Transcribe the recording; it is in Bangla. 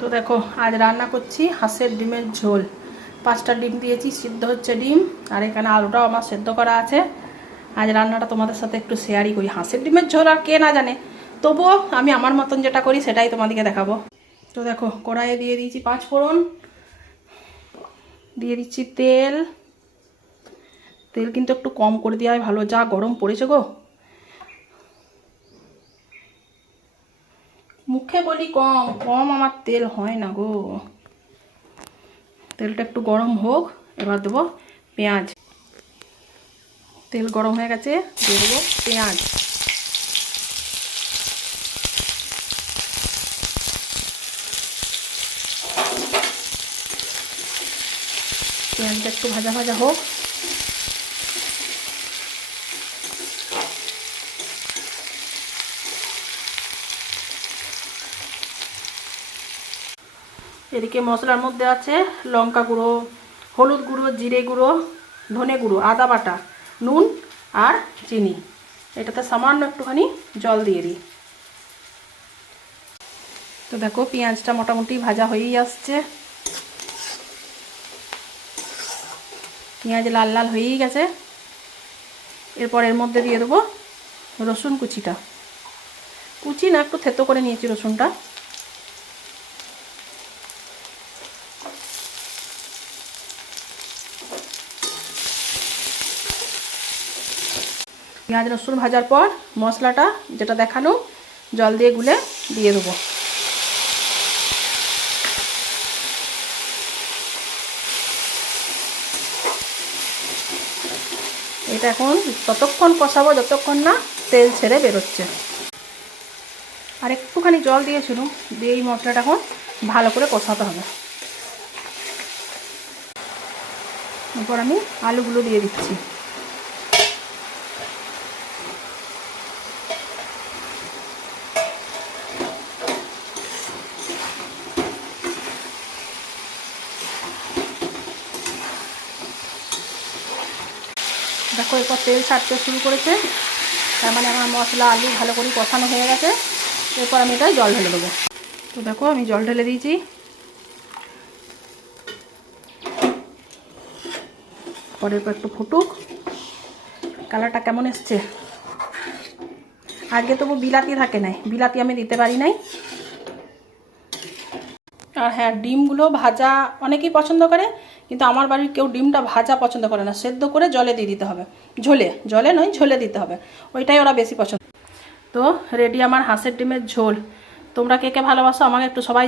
তো দেখো আজ রান্না করছি হাঁসের ডিমের ঝোল। 5টা ডিম দিয়েছি, সিদ্ধ হচ্ছে ডিম, আর এখানে আলুটাও আমার সেদ্ধ করা আছে। আজ রান্নাটা তোমাদের সাথে একটু শেয়ারই করি। হাঁসের ডিমের ঝোল আর কে না জানে, তবুও আমি আমার মতন যেটা করি সেটাই তোমাদেরকে দেখাবো। তো দেখো কড়াইয়ে দিয়ে দিয়েছি 5 ফোড়ন, দিয়ে দিচ্ছি তেল। তেল কিন্তু একটু কম করে দেওয়া হয় ভালো, যা গরম পড়েছে গো। মুখে বলি কম কম, আমার তেল হয় না গো। তেলটা একটু গরম হোক, এবার দেবো পেঁয়াজ। তেল গরম হয়ে গেছে, দিয়ে দেবো পেঁয়াজ। পেঁয়াজটা একটু ভাজা ভাজা হোক। এদিকে মশলার মধ্যে আছে লঙ্কা গুঁড়ো, হলুদ গুঁড়ো, জিরে গুঁড়ো, ধনে গুঁড়ো, আদা বাটা, নুন আর চিনি। এটাতে সামান্য একটুখানি জল দিয়ে দিই। তো দেখো পেঁয়াজটা মোটামুটি ভাজা হয়েই আসছে, পেঁয়াজ লাল লাল হয়েই গেছে। এরপর এর মধ্যে দিয়ে দেবো রসুন কুচিটা। কুচি না, একটু থেতো করে নিয়েছি রসুনটা। পেঁয়াজ রসুন ভাজার পর মশলাটা যেটা দেখানো জল দিয়ে গুলে দিয়ে দেবো। এটা এখন ততক্ষণ কষাবো যতক্ষণ না তেল ছেড়ে বেরোচ্ছে। আর একটুখানি জল দিয়েছিলাম, দিয়ে এই মশলাটা এখন ভালো করে কষাতে হবে। এরপর আমি আলুগুলো দিয়ে দিচ্ছি। দেখো এরপর তেল ছাড়তে শুরু করেছে, তার মানে আমার মশলা আলু ভালো করে কষানো হয়ে গেছে। এরপর আমি এটাই জল ঢেলে দেবো। তো দেখো আমি জল ঢেলে দিয়েছি। পরের পর একটু ফুটুক, কালারটা কেমন এসছে। আজকে তবু বিলাতি থাকে নাই, বিলাতি আমি দিতে পারি নাই। আর হ্যাঁ, ডিমগুলো ভাজা অনেকেই পছন্দ করে, কিন্তু আমার বাড়ির কেউ ডিমটা ভাজা পছন্দ করে না, সেদ্ধ করে জলে দিয়ে দিতে হবে। জলে নয়, ঝোলে দিতে হবে, ওইটাই ওরা বেশি পছন্দ। তো রেডি আমার হাঁসের ডিমের ঝোল। তোমরা কে কে ভালোবাসো আমাকে একটু সবাই